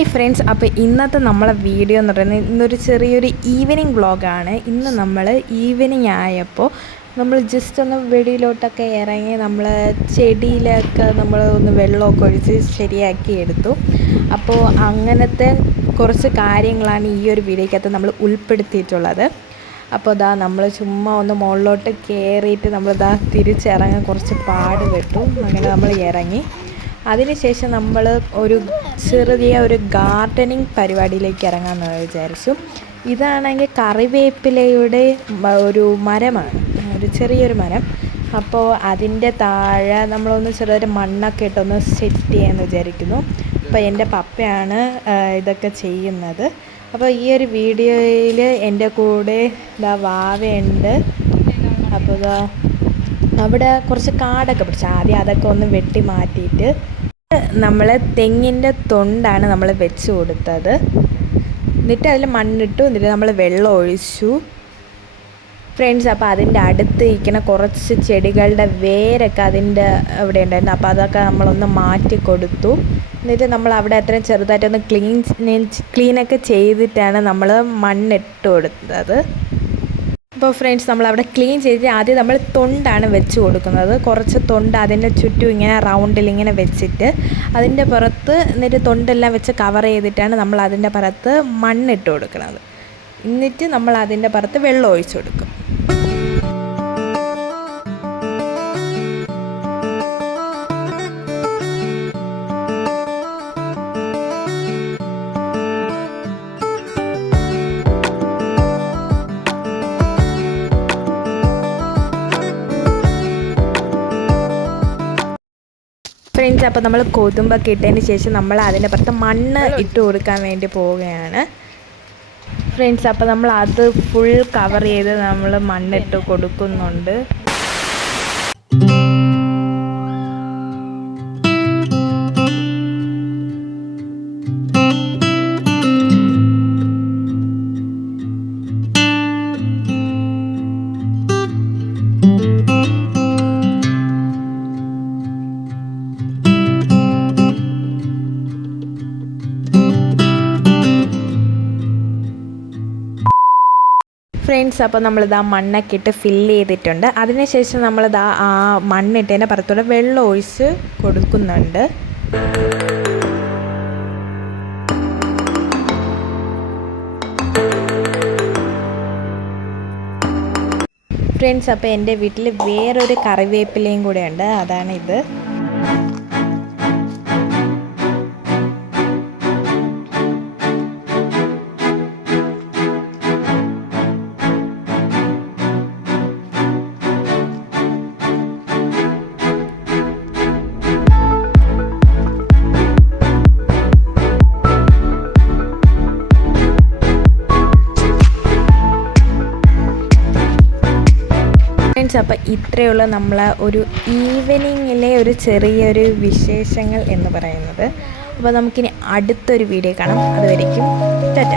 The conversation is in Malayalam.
ഹായ് ഫ്രണ്ട്സ്, അപ്പോൾ ഇന്നത്തെ നമ്മളെ വീഡിയോ എന്ന് പറയുന്നത് ഇന്നൊരു ചെറിയൊരു ഈവനിങ് വ്ളോഗാണ്. ഇന്ന് നമ്മൾ ഈവനിങ് ആയപ്പോൾ നമ്മൾ ജസ്റ്റ് ഒന്ന് വെളിയിലോട്ടൊക്കെ ഇറങ്ങി നമ്മൾ ചെടിയിലൊക്കെ നമ്മൾ ഒന്ന് വെള്ളമൊക്കെ ഒഴിച്ച് ശരിയാക്കി എടുത്തു. അപ്പോൾ അങ്ങനത്തെ കുറച്ച് കാര്യങ്ങളാണ് ഈ ഒരു വീഡിയോക്കകത്ത് നമ്മൾ ഉൾപ്പെടുത്തിയിട്ടുള്ളത്. അപ്പോൾ നമ്മൾ ചുമ്മാ ഒന്ന് മുകളിലോട്ട് കയറിയിട്ട് നമ്മൾ തിരിച്ചിറങ്ങാൻ കുറച്ച് പാട് പെട്ടു. അങ്ങനെ നമ്മൾ ഇറങ്ങി. അതിനുശേഷം നമ്മൾ ഒരു ചെറിയ ഒരു ഗാർഡനിങ് പരിപാടിയിലേക്ക് ഇറങ്ങാമെന്ന് വിചാരിച്ചു. ഇതാണെങ്കിൽ കറിവേപ്പിലയുടെ ഒരു മരമാണ്, ഒരു ചെറിയൊരു മരം. അപ്പോൾ അതിൻ്റെ താഴെ നമ്മളൊന്ന് ചെറിയൊരു മണ്ണൊക്കെ ഇട്ടൊന്ന് സെറ്റ് ചെയ്യാമെന്ന് വിചാരിക്കുന്നു. അപ്പോൾ എൻ്റെ പപ്പയാണ് ഇതൊക്കെ ചെയ്യുന്നത്. അപ്പോൾ ഈ ഒരു വീഡിയോയിൽ എൻ്റെ കൂടെ വാവയുണ്ട്. അപ്പോൾ അവിടെ കുറച്ച് കാടൊക്കെ പിടിച്ചു. ആദ്യം അതൊക്കെ ഒന്ന് വെട്ടി മാറ്റിയിട്ട് നമ്മൾ തെങ്ങിൻ്റെ തൊണ്ടാണ് നമ്മൾ വെച്ച് കൊടുത്തത്. എന്നിട്ട് അതിൽ മണ്ണിട്ടു, എന്നിട്ട് നമ്മൾ വെള്ളം ഒഴിച്ചു ഫ്രണ്ട്സ്. അപ്പോൾ അതിൻ്റെ അടുത്ത് ഇരിക്കുന്ന കുറച്ച് ചെടികളുടെ വേരൊക്കെ അതിൻ്റെ അവിടെ ഉണ്ടായിരുന്നു. അപ്പോൾ അതൊക്കെ നമ്മളൊന്ന് മാറ്റി കൊടുത്തു. എന്നിട്ട് നമ്മൾ അവിടെ അത്രയും ചെറുതായിട്ടൊന്ന് ക്ലീനൊക്കെ ചെയ്തിട്ടാണ് നമ്മൾ മണ്ണിട്ട് കൊടുത്തത്. അപ്പോൾ ഫ്രണ്ട്സ്, നമ്മളവിടെ ക്ലീൻ ചെയ്തിട്ട് ആദ്യം നമ്മൾ തൊണ്ടാണ് വെച്ച് കൊടുക്കുന്നത്. കുറച്ച് തൊണ്ട് അതിൻ്റെ ചുറ്റും ഇങ്ങനെ റൗണ്ടിൽ ഇങ്ങനെ വെച്ചിട്ട് അതിൻ്റെ പുറത്ത് എന്നിട്ട് തൊണ്ടെല്ലാം വെച്ച് കവർ ചെയ്തിട്ടാണ് നമ്മൾ അതിൻ്റെ പുറത്ത് മണ്ണിട്ട് കൊടുക്കുന്നത്. എന്നിട്ട് നമ്മൾ അതിൻ്റെ പുറത്ത് വെള്ളം ഒഴിച്ച് കൊടുക്കും. ഫ്രണ്ട്സ്, അപ്പോൾ നമ്മൾ കൊതുമ്പൊക്കെ ഇട്ടതിന് ശേഷം നമ്മൾ അതിൻ്റെ പുറത്ത് മണ്ണ് ഇട്ട് കൊടുക്കാൻ വേണ്ടി പോവുകയാണ് ഫ്രണ്ട്സ്. അപ്പോൾ നമ്മൾ അത് ഫുൾ കവർ ചെയ്ത് നമ്മൾ മണ്ണിട്ട് കൊടുക്കുന്നുണ്ട്. ഫ്രണ്ട്സ്, അപ്പോൾ നമ്മളിതാ മണ്ണൊക്കെ ഇട്ട് ഫില്ല് ചെയ്തിട്ടുണ്ട്. അതിനുശേഷം നമ്മളിതാ ആ മണ്ണിട്ടതിൻ്റെ പുറത്തൂടെ വെള്ളം ഒഴിച്ച് കൊടുക്കുന്നുണ്ട്. ഫ്രണ്ട്സ്, അപ്പോൾ എൻ്റെ വീട്ടിൽ വേറൊരു കറിവേപ്പിലയും കൂടെ ഉണ്ട്, അതാണിത്. അപ്പോൾ ഇത്രയുള്ള നമ്മളെ ഒരു ഈവനിങ്ങിലെ ഒരു ചെറിയൊരു വിശേഷങ്ങൾ എന്ന് പറയുന്നത്. അപ്പോൾ നമുക്കിനി അടുത്തൊരു വീഡിയോ കാണാം. അതുവരേക്കും ടാറ്റ.